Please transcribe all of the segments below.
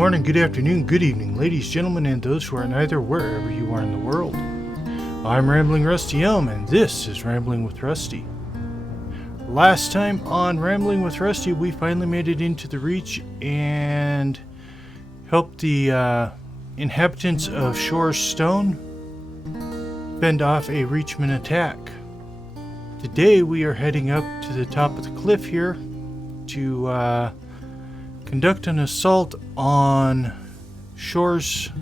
morning, good afternoon, good evening, ladies, gentlemen, and those who are neither, wherever you are in the world. I'm Rambling Rusty Elm, and this is Rambling with Rusty. Last time on Rambling with Rusty, we finally made it into the Reach and helped the inhabitants of Shore's Stone fend off a Reachman attack. Today we are heading up to the top of the cliff here to conduct an assault on Shore's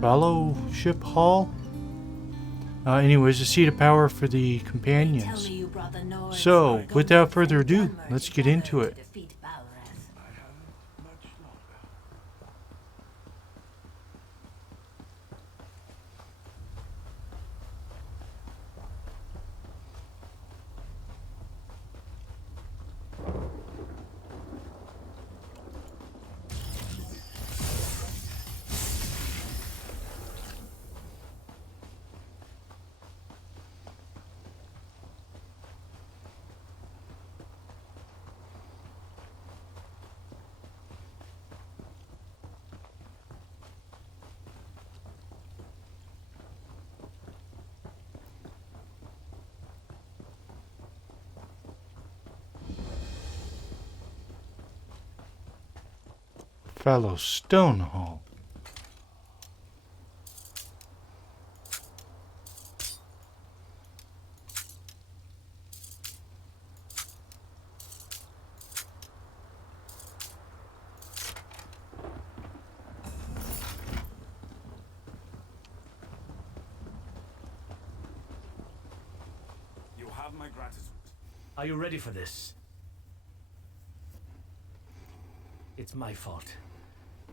Fallowstone Hall. Anyways, a seat of power for the companions. So, without further ado, let's get into it. Fallowstone Hall. You have my gratitude. Are you ready for this? It's my fault.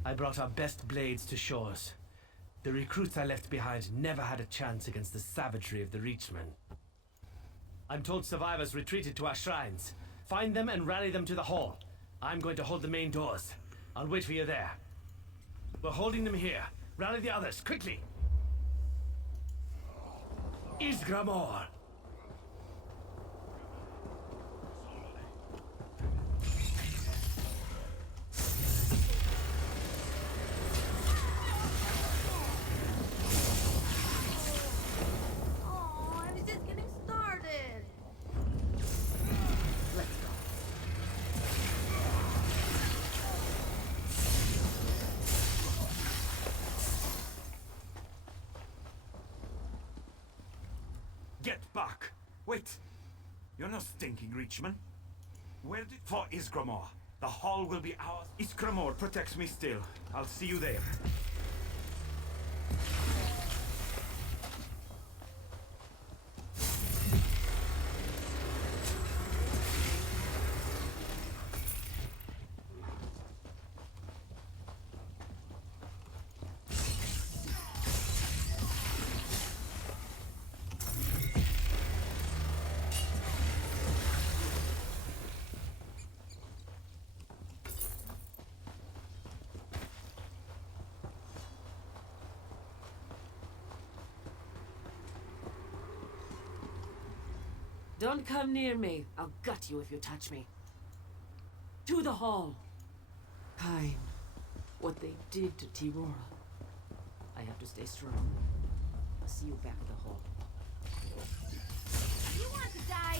I brought our best blades to Shores. The recruits I left behind never had a chance against the savagery of the Reachmen. I'm told survivors retreated to our shrines. Find them and rally them to the hall. I'm going to hold the main doors. I'll wait for you there. We're holding them here. Rally the others, quickly! Isgramor! Get back! Wait! You're no stinking Reachman. Where did... For Isgramor. The hall will be ours. Isgramor protects me still. I'll see you there. Don't come near me. I'll gut you if you touch me. To the hall. Time. What they did to Tirora. I have to stay strong. I'll see you back at the hall. You want to die?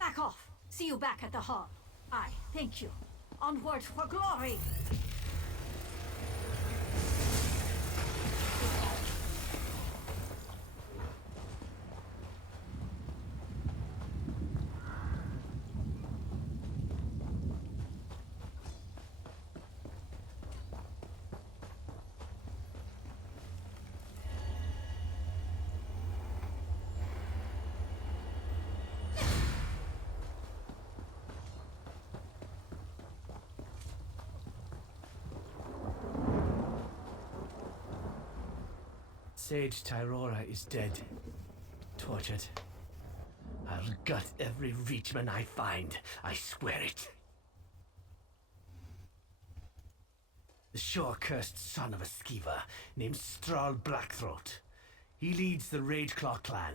Back off. See you back at the hall. Aye, thank you. Onward for glory. Sage Tyrora is dead. Tortured. I'll gut every Reachman I find. I swear it. The sure-cursed son of a skeever named Strahl Blackthroat. He leads the Rageclaw clan,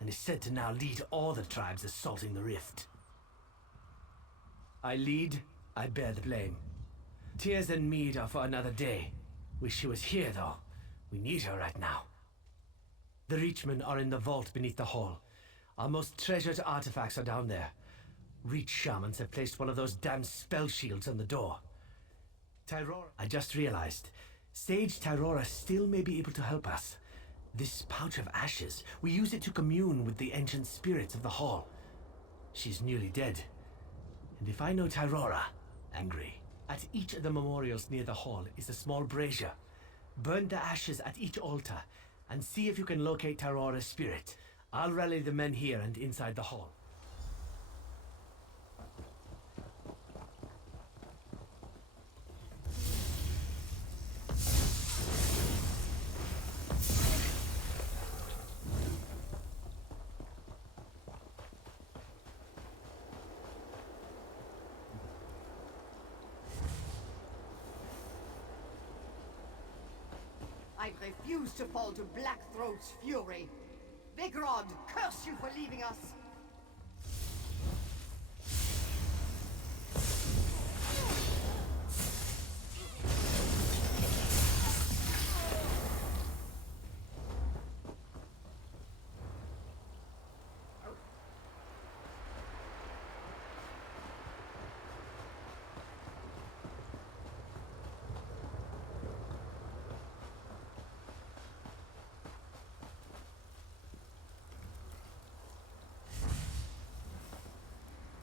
and is said to now lead all the tribes assaulting the Rift. I lead, I bear the blame. Tears and mead are for another day. Wish she was here, though. We need her right now. The Reachmen are in the vault beneath the hall. Our most treasured artifacts are down there. Reach shamans have placed one of those damn spell shields on the door. Tyrora, I just realized. Sage Tyrora still may be able to help us. This pouch of ashes, we use it to commune with the ancient spirits of the hall. She's nearly dead. And if I know Tyrora, angry. At each of the memorials near the hall is a small brazier. Burn the ashes at each altar, and see if you can locate Tyrora's spirit. I'll rally the men here and inside the hall. I refuse to fall to Blackthroat's fury. Vigrod, curse you for leaving us!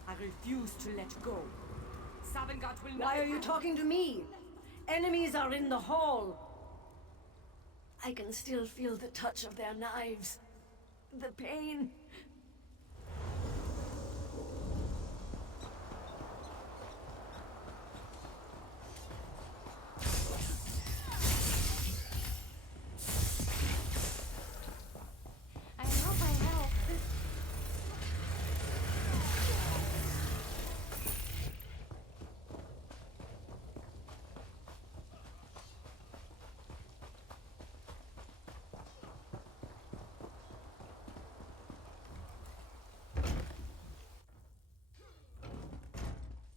I refuse to let go. Savangat will not. Why are you talking to me? Enemies are in the hall. I can still feel the touch of their knives. The pain. I hope I help.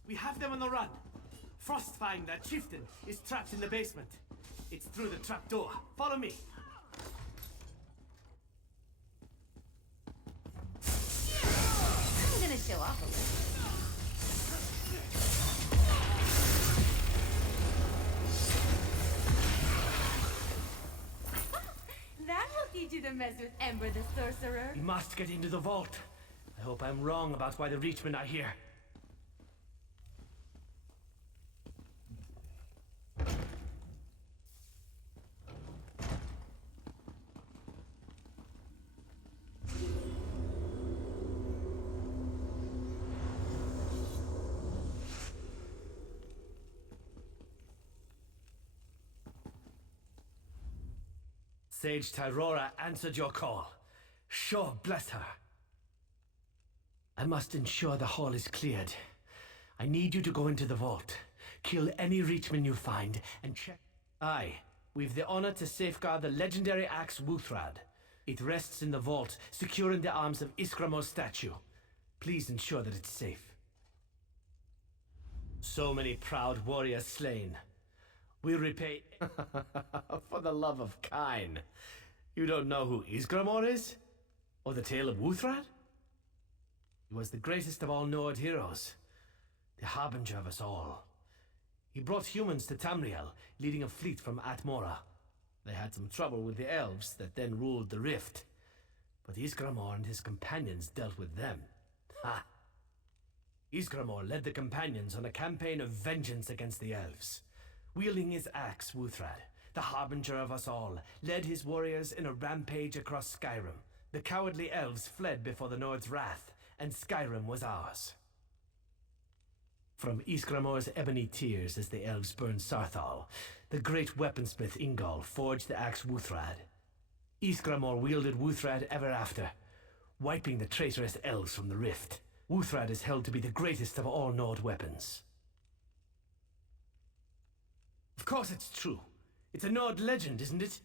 We have them on the run. Frostfang, that chieftain, is trapped in the basement. It's through the trapdoor. Follow me. I'm gonna show off a little. That will teach you to mess with Ember the Sorcerer. We must get into the vault. I hope I'm wrong about why the Reachmen are here. Sage Tyrora answered your call. Sure, bless her. I must ensure the hall is cleared. I need you to go into the vault, kill any Reachman you find, and check. Aye, we've the honor to safeguard the legendary axe Wuthrad. It rests in the vault, secure in the arms of Iskramo's statue. Please ensure that it's safe. So many proud warriors slain. We'll repay... For the love of Kine. You don't know who Isgramor is? Or the tale of Wuthrad? He was the greatest of all Nord heroes. The harbinger of us all. He brought humans to Tamriel, leading a fleet from Atmora. They had some trouble with the elves that then ruled the Rift. But Isgramor and his companions dealt with them. Ha! Isgramor led the companions on a campaign of vengeance against the elves. Wielding his axe, Wuthrad, the harbinger of us all, led his warriors in a rampage across Skyrim. The cowardly elves fled before the Nord's wrath, and Skyrim was ours. From Isgramor's ebony tears as the elves burned Sarthal, the great weaponsmith Ingol forged the axe Wuthrad. Isgramor wielded Wuthrad ever after, wiping the traitorous elves from the Rift. Wuthrad is held to be the greatest of all Nord weapons. Of course it's true. It's a Nord legend, isn't it?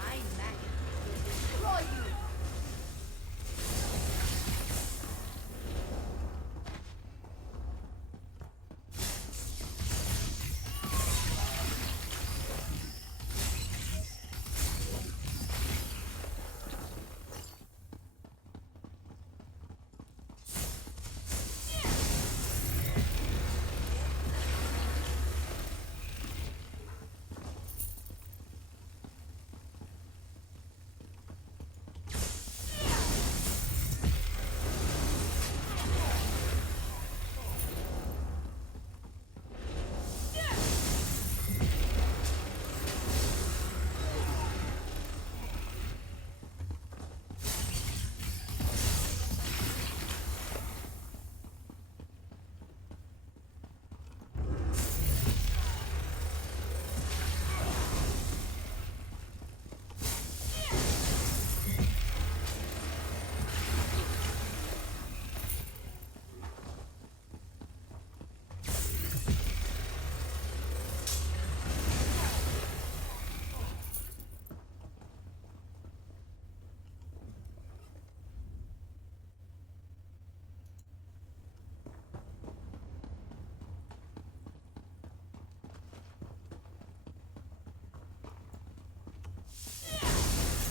My magic will destroy you.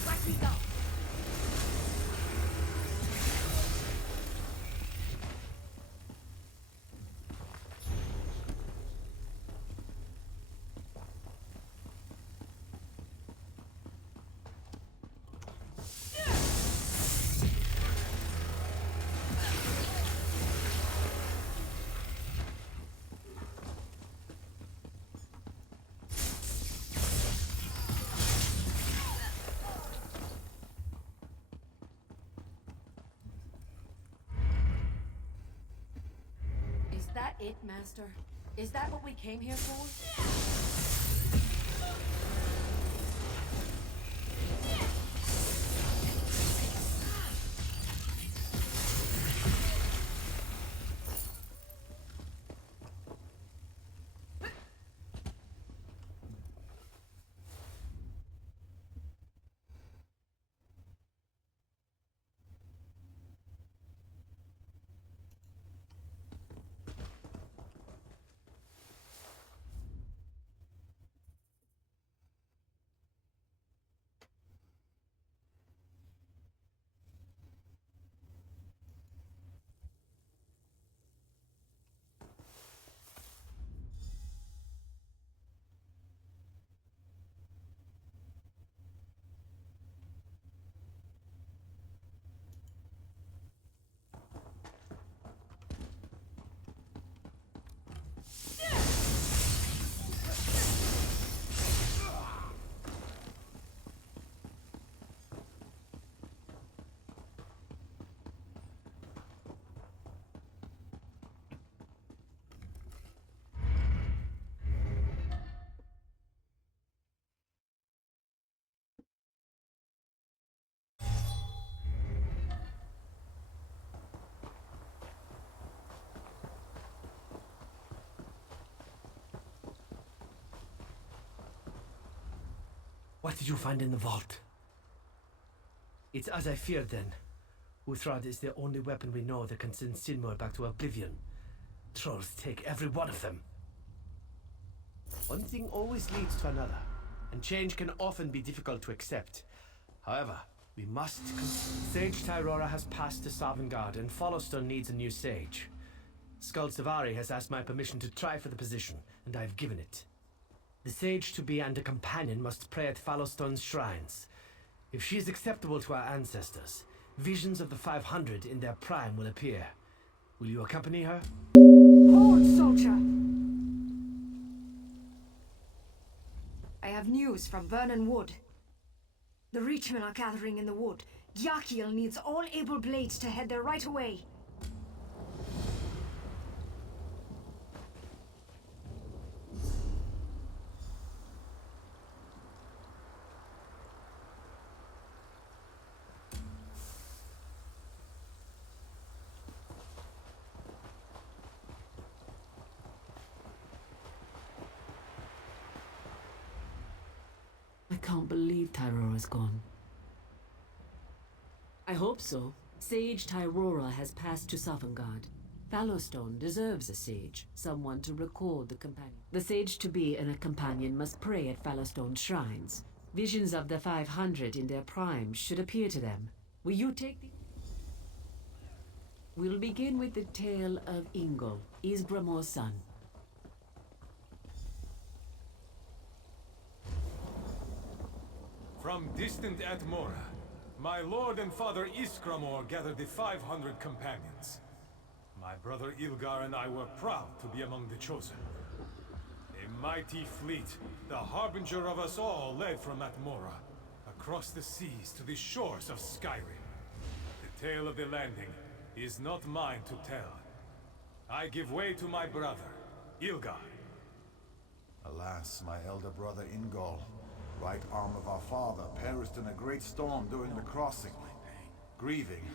Let me go. Is that it, Master? Is that what we came here for? What did you find in the vault? It's as I feared then. Uthrad is the only weapon we know that can send Sinmur back to oblivion. Trolls take every one of them. One thing always leads to another, and change can often be difficult to accept. However, we must... Sage Tyrora has passed to Sovngarde, and Fallowstone needs a new sage. Skald Savari has asked my permission to try for the position, and I've given it. The sage-to-be and a companion must pray at Fallowstone's shrines. If she is acceptable to our ancestors, visions of the 500 in their prime will appear. Will you accompany her? Hold, soldier! I have news from Vernon Wood. The Reachmen are gathering in the wood. Yakiel needs all able blades to head there right away. I can't believe Tyrora's gone. I hope so. Sage Tyrora has passed to Sovngarde. Fallowstone deserves a sage, someone to record the companion. The sage-to-be and a companion must pray at Fallowstone shrines. Visions of the 500 in their prime should appear to them. Will you take the... We'll begin with the tale of Ingol, Ysgramor's son. From distant Atmora, my lord and father Ysgramor gathered the 500 companions. My brother Ilgar and I were proud to be among the chosen. A mighty fleet, the harbinger of us all, led from Atmora, across the seas to the shores of Skyrim. The tale of the landing is not mine to tell. I give way to my brother, Ilgar. Alas, my elder brother Ingol, right arm of our father, perished in a great storm during the crossing. Grieving,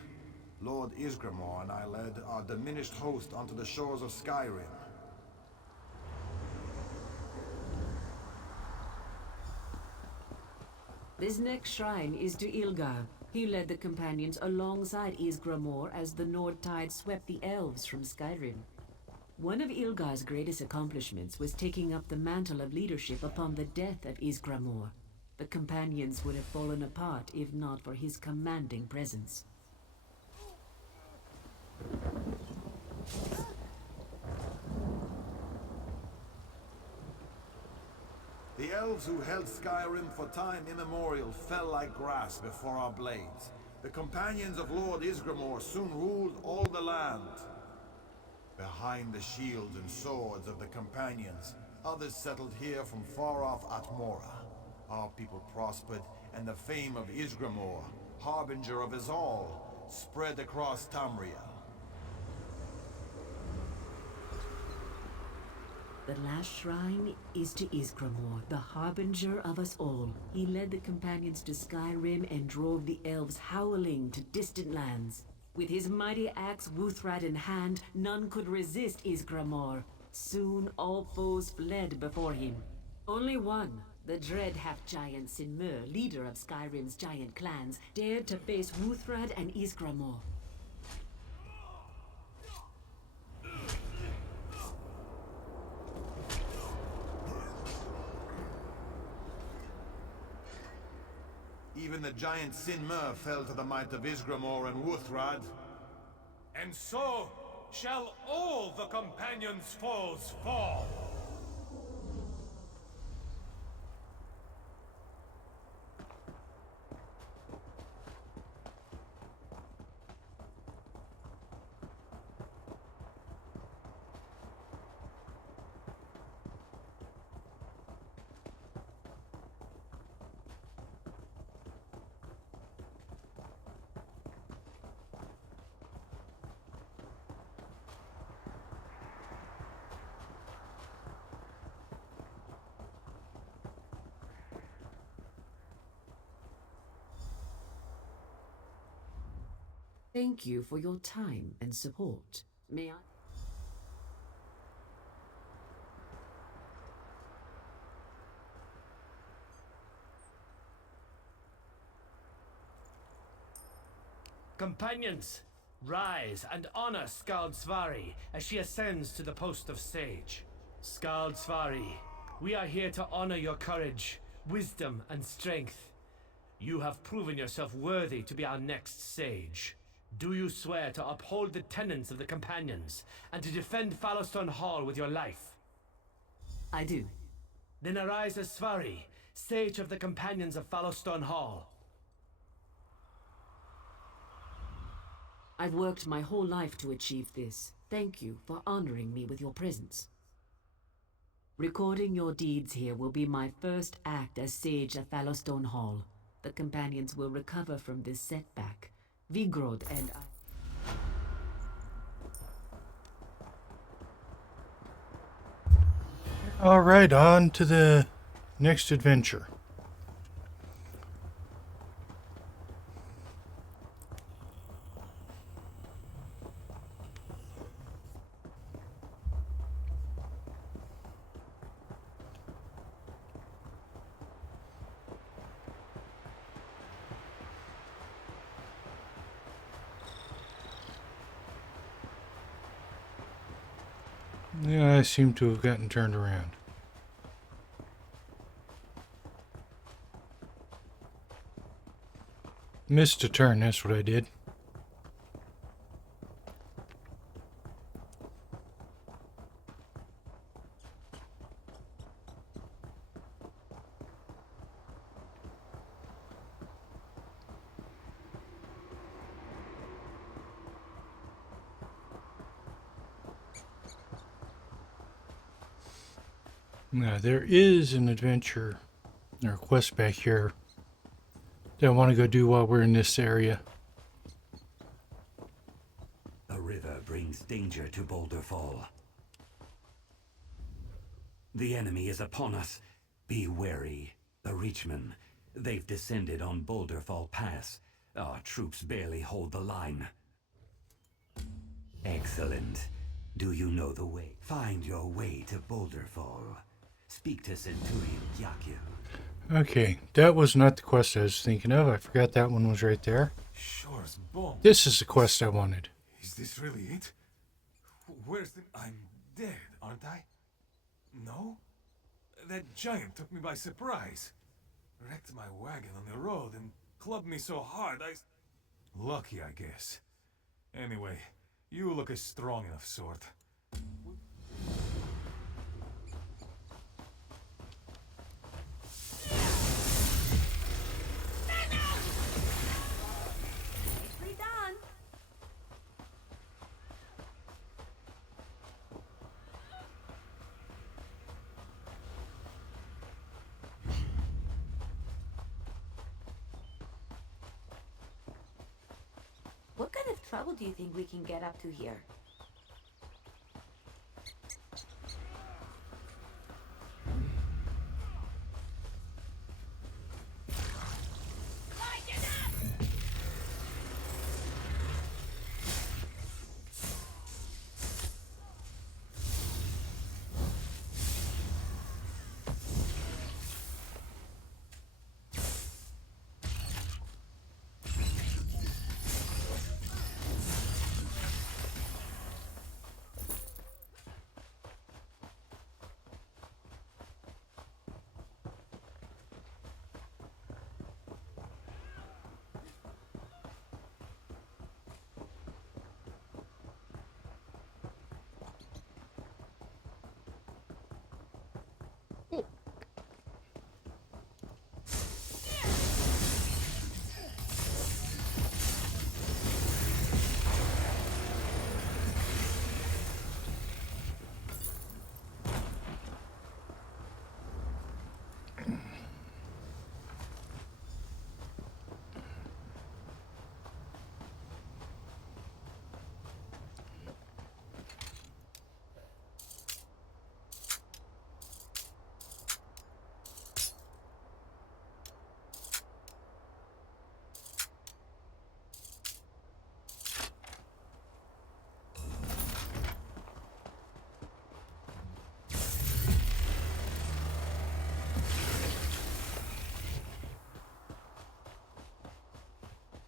Lord Ysgramor and I led our diminished host onto the shores of Skyrim. This next shrine is to Ilgar. He led the companions alongside Ysgramor as the Nord Tide swept the elves from Skyrim. One of Ilgar's greatest accomplishments was taking up the mantle of leadership upon the death of Ysgramor. The companions would have fallen apart if not for his commanding presence. The elves who held Skyrim for time immemorial fell like grass before our blades. The companions of Lord Ysgramor soon ruled all the land. Behind the shields and swords of the companions, others settled here from far off Atmora. Our people prospered, and the fame of Ysgramor, harbinger of us all, spread across Tamriel. The last shrine is to Ysgramor, the harbinger of us all. He led the companions to Skyrim and drove the elves howling to distant lands. With his mighty axe Wuthrad in hand, none could resist Ysgramor. Soon all foes fled before him. Only one, the dread half-giant Sinmur, leader of Skyrim's giant clans, dared to face Wuthrad and Ysgramor. Even the giant Sinmur fell to the might of Ysgramor and Wuthrad. And so shall all the companions' foes fall. Thank you for your time and support. May I? Companions, rise and honor Skald Svari as she ascends to the post of sage. Skald Svari, we are here to honor your courage, wisdom, and strength. You have proven yourself worthy to be our next sage. Do you swear to uphold the tenets of the companions and to defend Fallowstone Hall with your life? I do. Then arise as Svari, sage of the companions of Fallowstone Hall. I've worked my whole life to achieve this. Thank you for honoring me with your presence. Recording your deeds here will be my first act as sage of Fallowstone Hall. The companions will recover from this setback. Vigrod and I... Alright, on to the next adventure. Yeah, I seem to have gotten turned around. Missed a turn, that's what I did. Now, there is an adventure or quest back here that I want to go do while we're in this area. A river brings danger to Boulder Fall. The enemy is upon us. Be wary. The Reachmen. They've descended on Boulder Fall Pass. Our troops barely hold the line. Excellent. Do you know the way? Find your way to Boulder Fall. Speak to Centurion Yakil. Okay, that was not the quest I was thinking of. I forgot that one was right there. Sure as bones. This is the quest I wanted. Is this really it? Where's the... I'm dead, aren't I? No? That giant took me by surprise. Wrecked my wagon on the road and clubbed me so hard I... Lucky, I guess. Anyway, you look a strong enough sort. Nicely done. What kind of trouble do you think we can get up to here?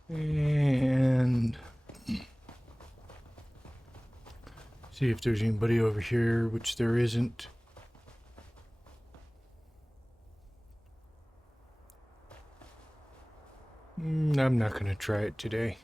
And see if there's anybody over here, which there isn't. I'm not going to try it today.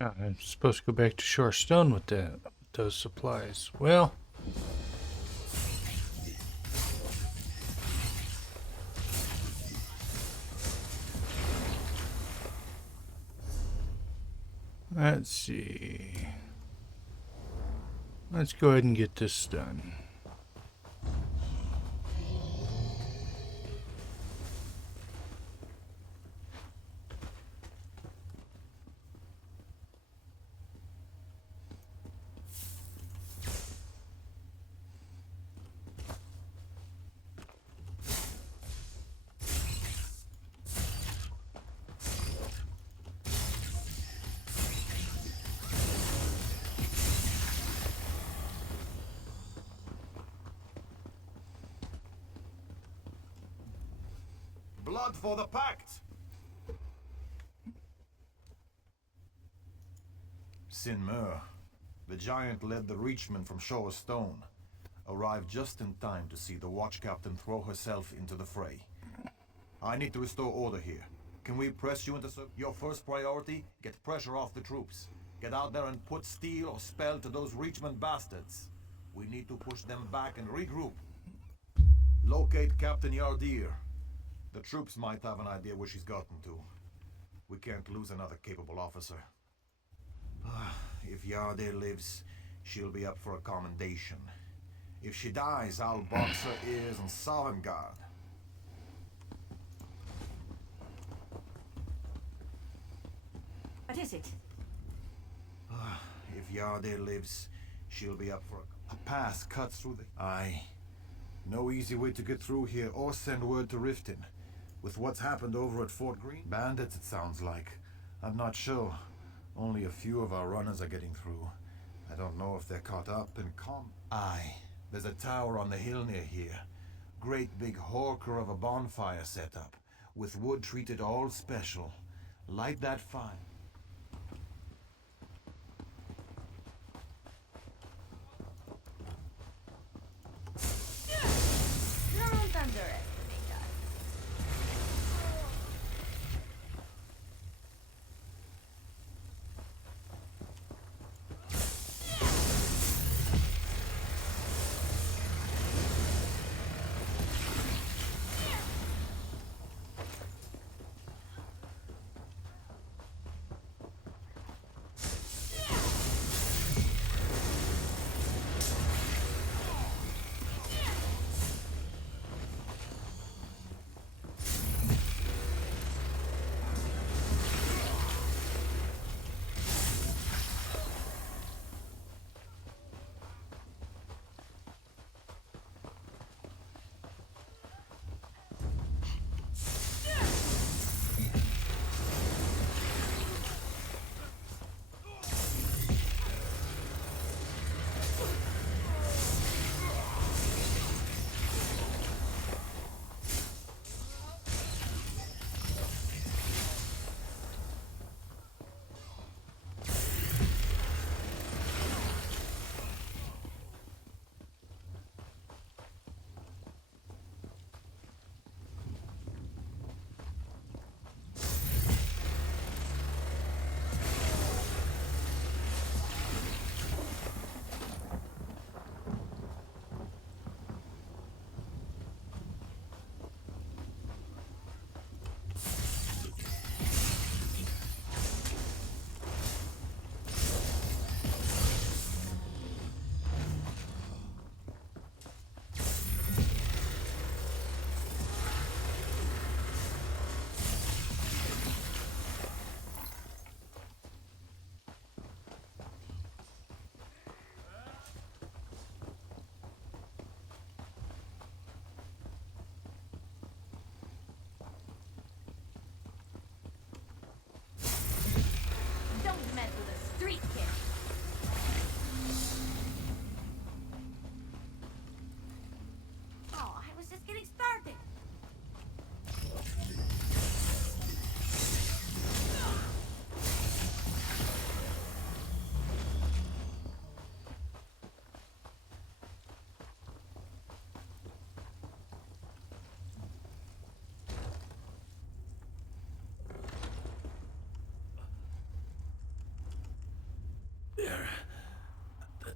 I'm supposed to go back to Shorestone with that, with those supplies. Well, let's see. Let's go ahead and get this done. Blood for the pact! Sinmur, the giant led the Reachmen from Shore Stone, arrived just in time to see the watch captain throw herself into the fray. I need to restore order here. Can we press you into your first priority? Get pressure off the troops. Get out there and put steel or spell to those Reachman bastards. We need to push them back and regroup. Locate Captain Yardir. The troops might have an idea where she's gotten to. We can't lose another capable officer. If Yardir lives, she'll be up for a commendation. If she dies, I'll box her ears in Sovngarde. What is it? If Yardir lives, she'll be up for a pass cuts through the... Aye. No easy way to get through here or send word to Riften. With what's happened over at Fort Green? Bandits, it sounds like. I'm not sure. Only a few of our runners are getting through. I don't know if they're caught up in Aye. There's a tower on the hill near here. Great big horker of a bonfire set up, with wood treated all special. Light that fire. Don't underestimate us.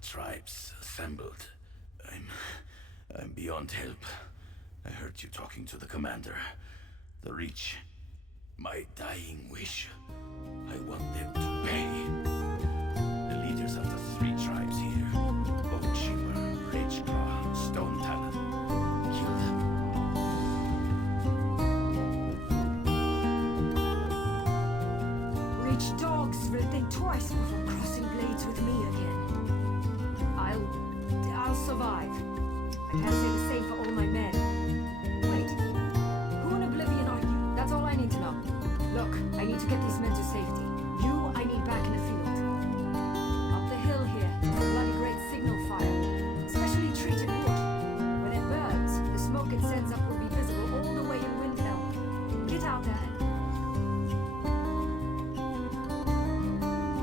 tribes assembled. I'm beyond help. I heard you talking to the commander. The Reach. My dying wish. I want them to pay. The leaders of the 3 tribes here. Bone Shimmer, Ridgeclaw, Stone Talon. Kill them. Reach dogs will think twice before crossing blades with me again. I'll survive. I can't say the same for all my men. Wait, who in Oblivion are you? That's all I need to know. Look, I need to get these men to safety. You, I need back in the field. Up the hill here, there's a bloody great signal fire. Specially treated wood. When it burns, the smoke it sends up will be visible all the way in Windhelm. Get out there and...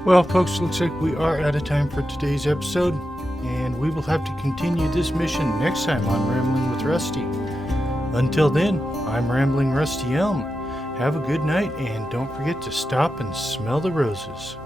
Well, folks, looks like we are out of time for today's episode, and we will have to continue this mission next time on Rambling with Rusty. Until then, I'm Rambling Rusty Elm. Have a good night, and don't forget to stop and smell the roses.